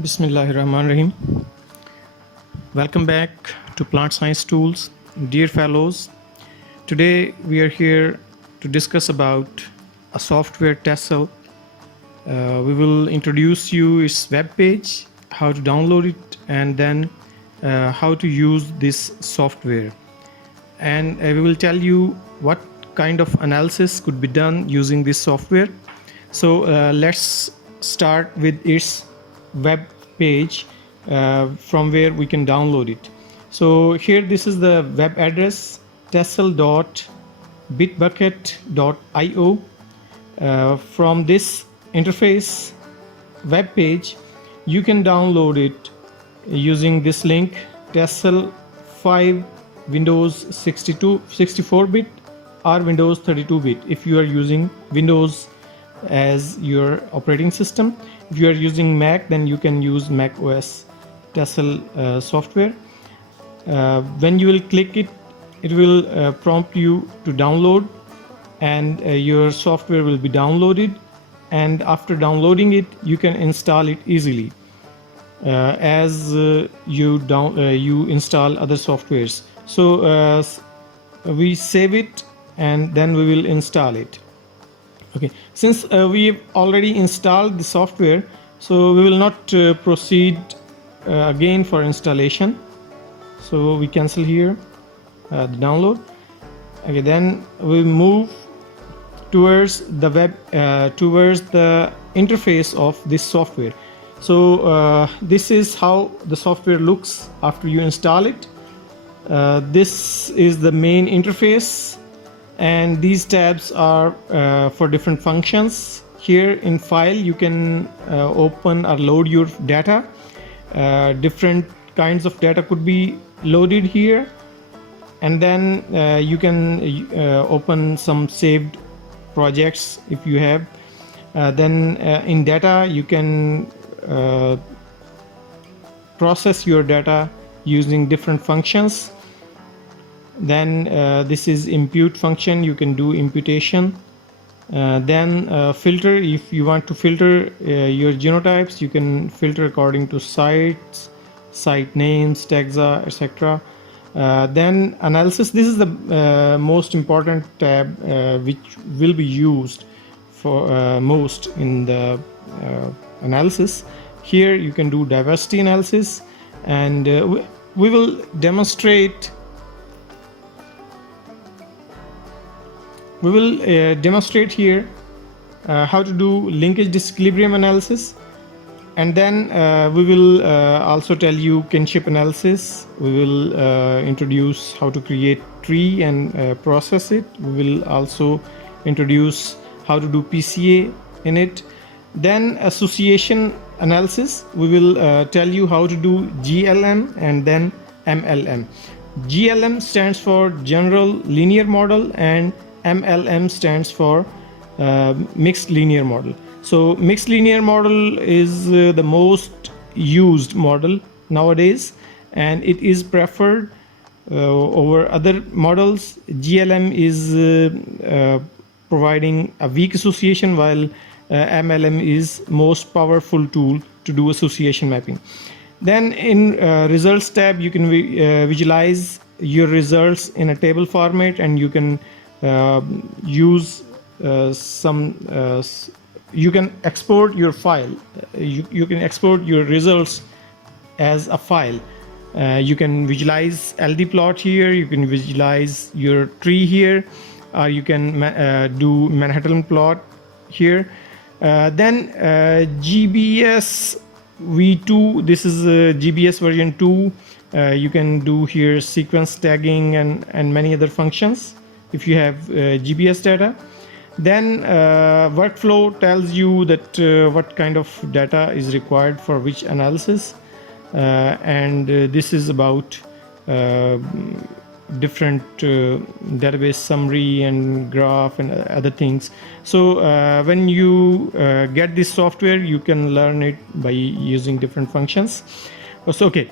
Bismillahirrahmanirrahim. Welcome back to Plant Science Tools. Dear fellows, today we are here to discuss about a software TASSEL. We will introduce you its web page, how to download it, and then how to use this software. And we will tell you what kind of analysis could be done using this software. So let's start with its web page from where we can download it. So here, this is the web address, tassel.bitbucket.io. From this interface web page, you can download it using this link, Tassel 5 Windows 64-bit or Windows 32-bit if you are using Windows as your operating system. If you are using Mac, then you can use Mac OS TASSEL software. When you will click it, it will prompt you to download, and your software will be downloaded. And after downloading it, you can install it easily as you install other softwares. So we save it and then we will install it. Okay, since we've already installed the software, so we will not proceed again for installation. So we cancel here the download. Okay, then we move towards the web, towards the interface of this software. So this is how the software looks after you install it. This is the main interface, and these tabs are for different functions. Here in file, you can open or load your data. Different kinds of data could be loaded here, and then you can open some saved projects if you have. Then in data, you can process your data using different functions. Then this is impute function, you can do imputation. Then filter, if you want to filter your genotypes, you can filter according to sites, site names, taxa, etc. Then analysis, this is the most important tab which will be used for most in the analysis. Here you can do diversity analysis, and we will demonstrate here how to do linkage disequilibrium analysis, and then we will also tell you kinship analysis. We will introduce how to create tree and process it. We will also introduce how to do PCA in it. Then association analysis, we will tell you how to do GLM and then MLM. GLM stands for general linear model, and MLM stands for mixed linear model. So mixed linear model is the most used model nowadays, and it is preferred over other models. GLM is providing a weak association, while MLM is most powerful tool to do association mapping. Then in results tab, you can visualize your results in a table format, and you can use you can export your file. You can export your results as a file. You can visualize LD plot here, you can visualize your tree here, or you can do Manhattan plot here. Then GBS v2, this is GBS version 2. You can do here sequence tagging and many other functions if you have GBS data. Then workflow tells you that what kind of data is required for which analysis, and this is about different database summary and graph and other things. So when you get this software, you can learn it by using different functions. So okay,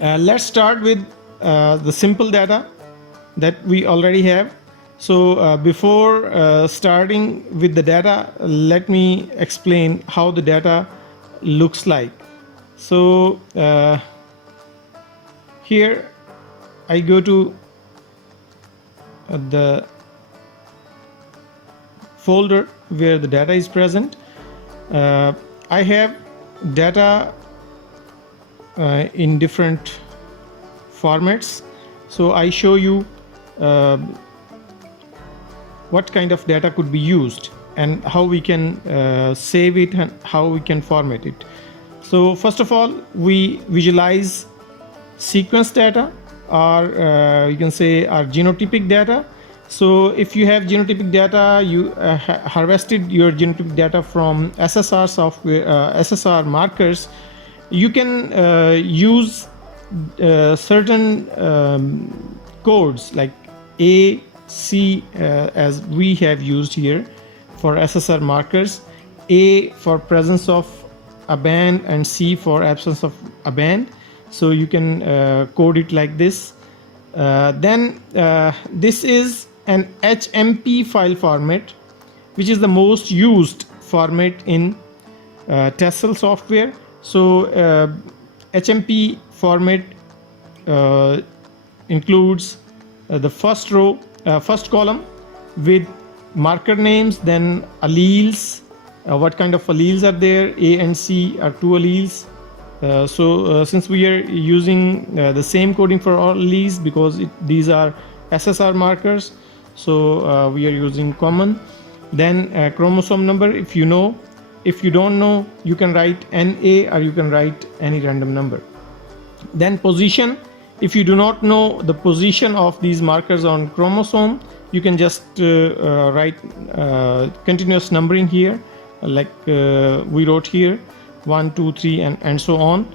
let's start with the simple data that we already have. So before starting with the data, let me explain how the data looks like. So here I go to the folder where the data is present. I have data in different formats, so I show you what kind of data could be used and how we can save it and how we can format it. So first of all, we visualize sequence data, or you can say our genotypic data. So if you have genotypic data, you harvested your genotypic data from SSR software, SSR markers, you can use certain codes like A, C, as we have used here for SSR markers, A for presence of a band and C for absence of a band. So you can code it like this. Then this is an HMP file format, which is the most used format in TASSEL software. So HMP format includes the first row, first column with marker names, then alleles, what kind of alleles are there. A and C are two alleles. Since we are using the same coding for all alleles because these are SSR markers, so we are using common. Then chromosome number, if you know. If you don't know, you can write NA or you can write any random number. Then position, if you do not know the position of these markers on chromosome, you can just write continuous numbering here, like we wrote here, 1, 2, 3, and so on.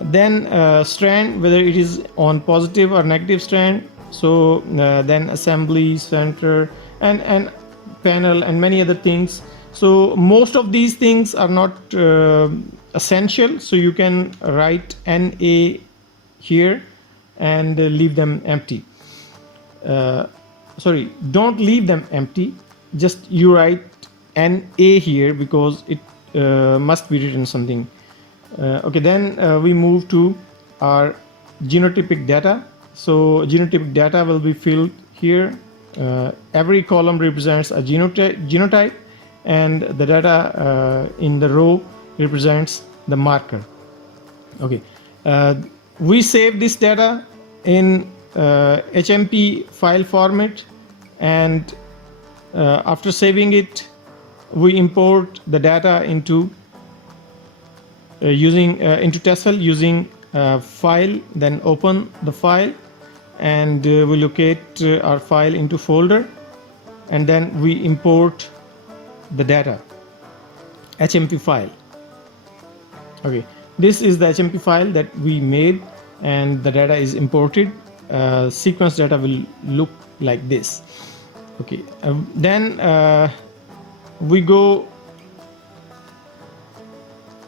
Then strand, whether it is on positive or negative strand. So then assembly, center, and panel, and many other things. So most of these things are not essential, so you can write NA here and leave them empty. Sorry, don't leave them empty, just you write NA here because it must be written something. Okay, then we move to our genotypic data. So genotypic data will be filled here. Every column represents a genotype, and the data in the row represents the marker. Okay, we save this data in HMP file format, and after saving it, we import the data into into TASSEL using file, then open the file, and we locate our file into folder, and then we import the data, HMP file. Okay, this is the HMP file that we made, and the data is imported. Sequence data will look like this. Okay, then we go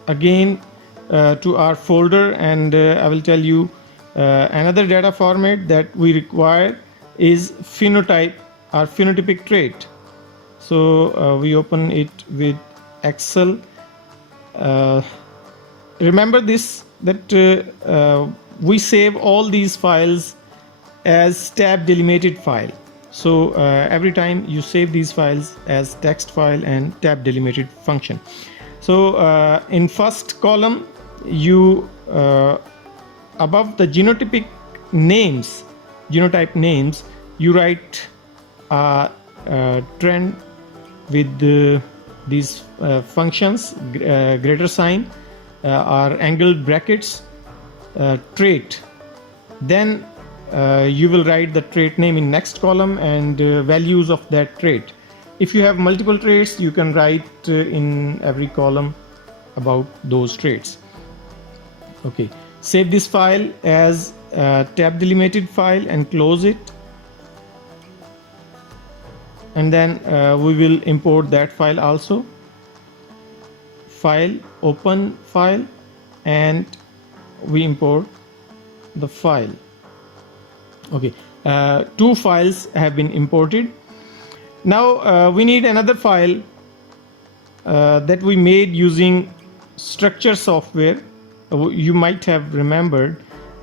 again to our folder, and I will tell you another data format that we require is phenotype, or phenotypic trait. So we open it with Excel. Remember this, that we save all these files as tab delimited file. So every time you save these files as text file and tab delimited function. So in first column, you above the genotypic names, genotype names, you write trend with these functions, greater sign, or angled brackets, trait. Then you will write the trait name in next column and values of that trait. If you have multiple traits, you can write in every column about those traits. Okay, save this file as a tab delimited file and close it, and then we will import that file also. File, open file, and we import the file. Okay, two files have been imported. Now we need another file that we made using structure software. you might have remembered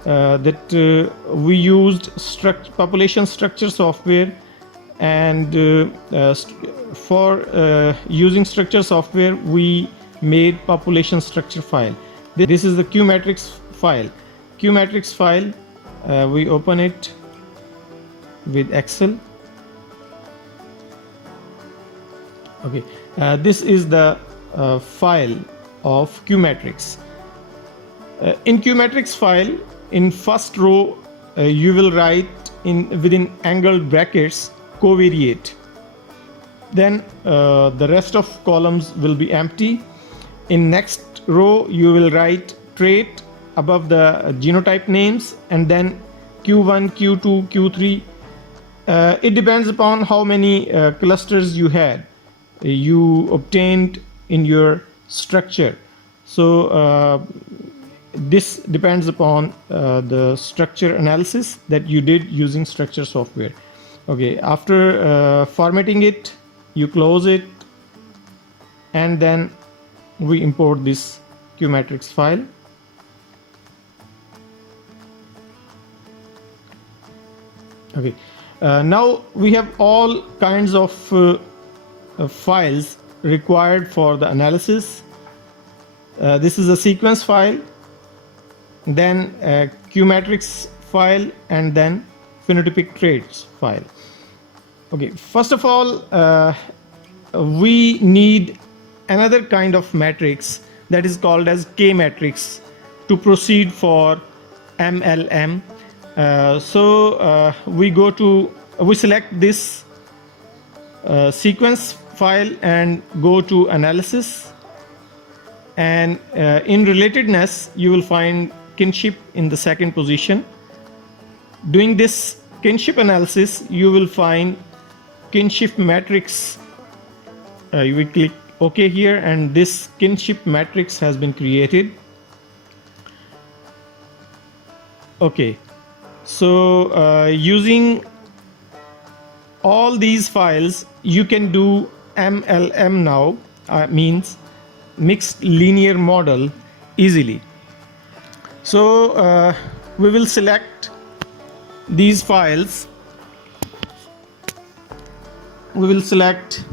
that we used population structure software, and for using structure software we made population structure file. This is the Qmatrix file. Qmatrix file, we open it with Excel. Okay, this is the file of Qmatrix. In Qmatrix file, in first row you will write within angled brackets covariate. Then the rest of columns will be empty. In next row you will write trait above the genotype names, and then Q1, Q2, Q3. It depends upon how many clusters you obtained in your structure. So this depends upon the structure analysis that you did using structure software. Okay, after formatting it, you close it, and then we import this Qmatrix file. Okay, now we have all kinds of files required for the analysis. This is a sequence file, then a Qmatrix file, and then phenotypic traits file. Okay, first of all, we need another kind of matrix that is called as Qmatrix to proceed for MLM. So we select this sequence file and go to analysis, and in relatedness you will find kinship in the second position. Doing this kinship analysis, you will find kinship matrix. You will click OK here, and this kinship matrix has been created. Okay, so using all these files you can do MLM now, means mixed linear model, easily. So we will select these files. We will select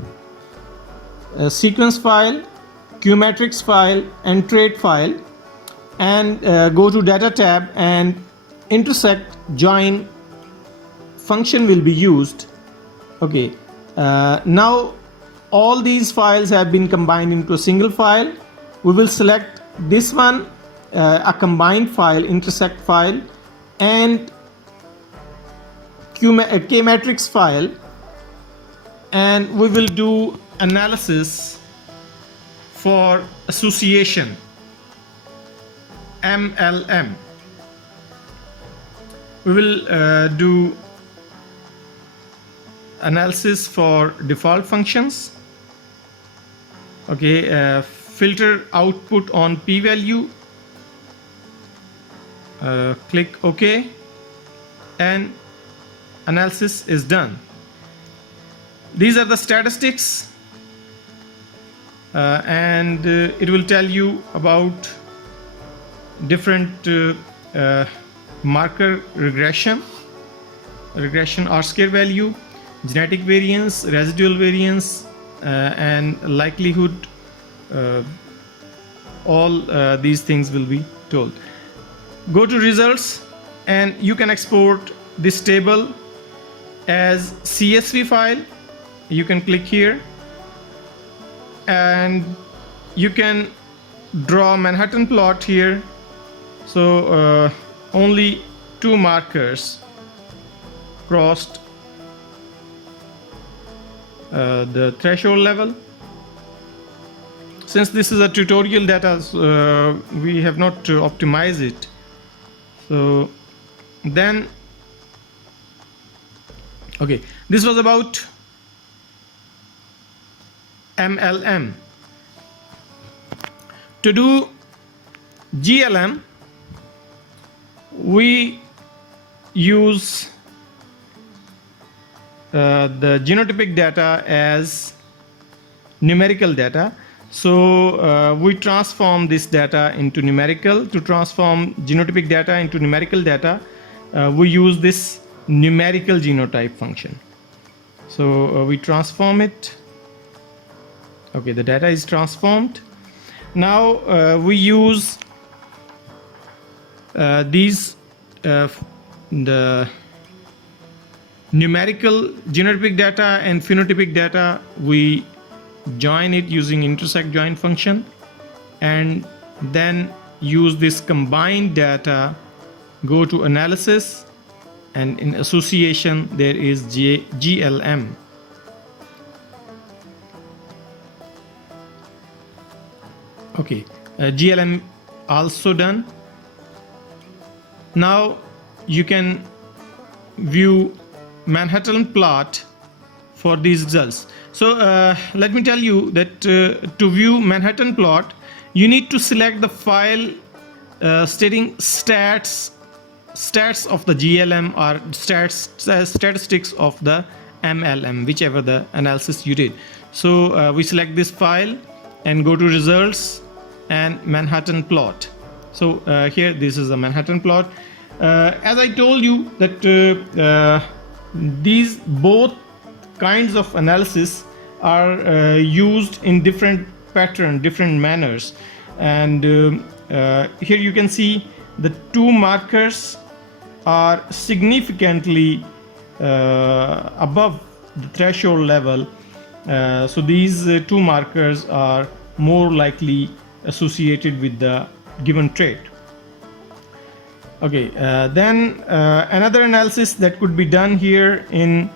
a sequence file, Qmatrix file, and trait file, and go to data tab, and intersect join function will be used. Okay, now all these files have been combined into a single file. We will select this one, a combined file, intersect file, and Qmatrix file, and we will do analysis for association, MLM. We will do analysis for default functions. Okay, filter output on p-value, click OK, and analysis is done. These are the statistics, and it will tell you about different marker regression R-square value, genetic variance, residual variance, and likelihood. All these things will be told. Go to results, and you can export this table as CSV file. You can click here, and you can draw Manhattan plot here. So only 2 markers crossed the threshold level. Since this is a tutorial data, we have not optimized it. So then, okay, this was about MLM. To do GLM, we use the genotypic data as numerical data. So we transform this data into numerical. To transform genotypic data into numerical data, we use this numerical genotype function. So we transform it. Okay, the data is transformed. Now we use the numerical genotypic data and phenotypic data. We join it using intersect join function, and then use this combined data, go to analysis, and in association there is GLM. Okay, GLM also done. Now you can view Manhattan plot for these results. So let me tell you that to view Manhattan plot, you need to select the file stating stats of the GLM or statistics of the MLM, whichever the analysis you did. So we select this file and go to results and Manhattan plot. So here this is a Manhattan plot. As I told you that these both kinds of analysis are used in different pattern, different manners, and here you can see the two markers are significantly above the threshold level. So these two markers are more likely associated with the given trait. Okay, then another analysis that could be done here in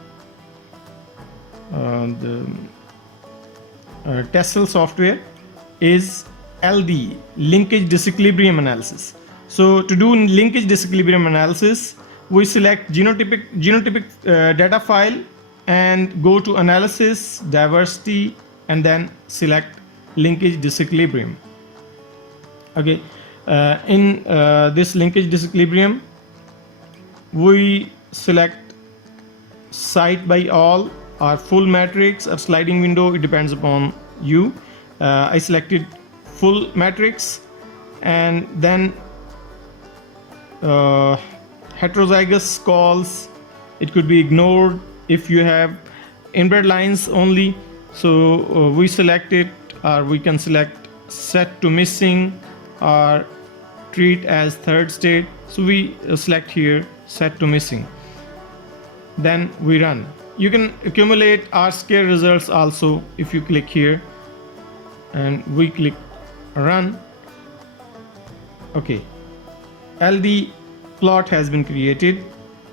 the TASSEL software is LD, linkage disequilibrium analysis. So to do linkage disequilibrium analysis, we select genotypic data file and go to analysis, diversity, and then select linkage disequilibrium. Okay, in this linkage disequilibrium, we select site by all or full matrix or sliding window. It depends upon you. I selected full matrix, and then heterozygous calls, it could be ignored if you have inbred lines only. So we select it, or we can select set to missing or treat as third state. So we select here set to missing, then we run. You can accumulate R-square results also if you click here, and we click run. Okay, LD plot has been created.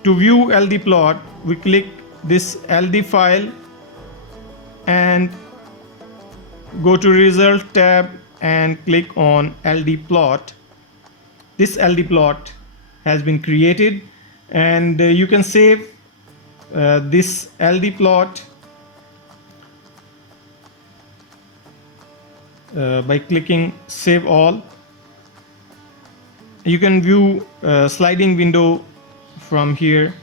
To view LD plot, we click this LD file and go to result tab and click on LD plot. This LD plot has been created, and you can save this LD plot by clicking save all. You can view sliding window from here,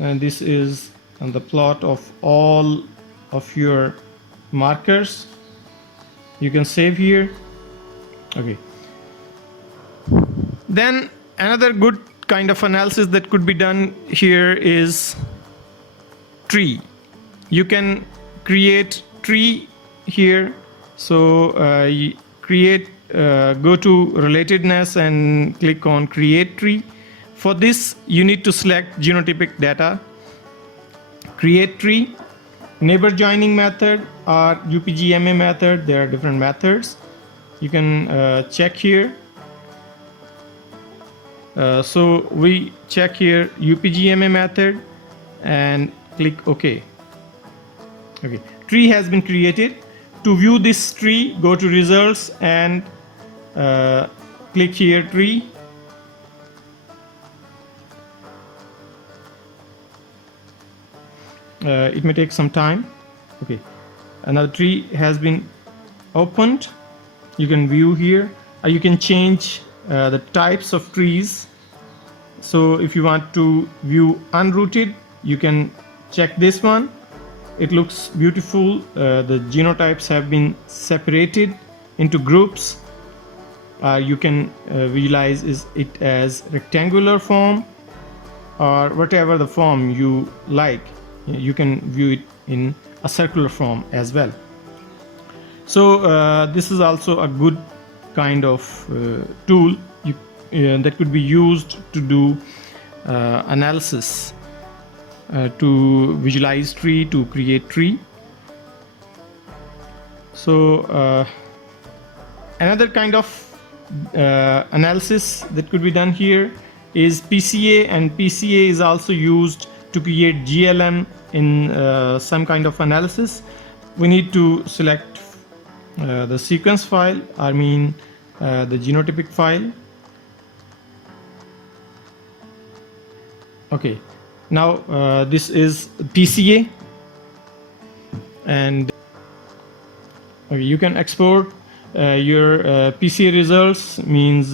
and this is the plot of all of your markers. You can save here. Okay, then another good kind of analysis that could be done here is tree. You can create tree here. So you create, go to relatedness and click on create tree. For this you need to select genotypic data, create tree, neighbor joining method or UPGMA method. There are different methods. You can check here. So we check here UPGMA method and click OK. Okay, tree has been created. To view this tree, go to results and click here tree. It may take some time. Okay, another tree has been opened. You can view here. You can change the types of trees. So if you want to view unrooted, you can check this one. It looks beautiful. The genotypes have been separated into groups. You can visualize it as rectangular form or whatever the form you like. You can view it in a circular form as well. So this is also a good kind of tool that could be used to do analysis, to visualize tree, to create tree. So another kind of analysis that could be done here is PCA, and PCA is also used to create GLM in some kind of analysis. We need to select the sequence file, I mean the genotypic file. Okay, now this is PCA, and you can export your PCA results, means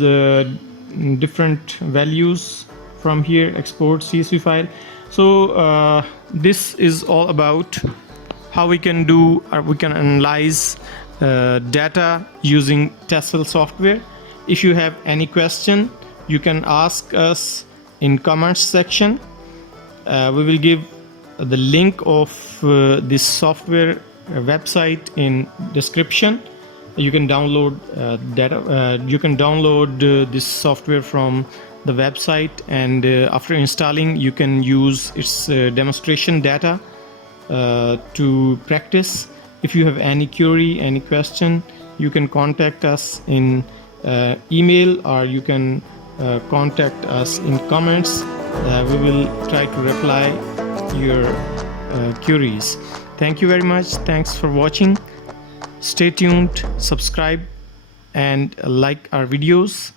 different values from here, export CSV file. So this is all about how we can do, or we can analyze data using TASSEL software. If you have any question, you can ask us in comments section. We will give the link of this software website in description. You can download you can download this software from the website, and after installing you can use its demonstration data to practice. If you have any query, any question, you can contact us in email, or you can contact us in comments. We will try to reply your queries. Thank you very much. Thanks for watching. Stay tuned, subscribe and like our videos.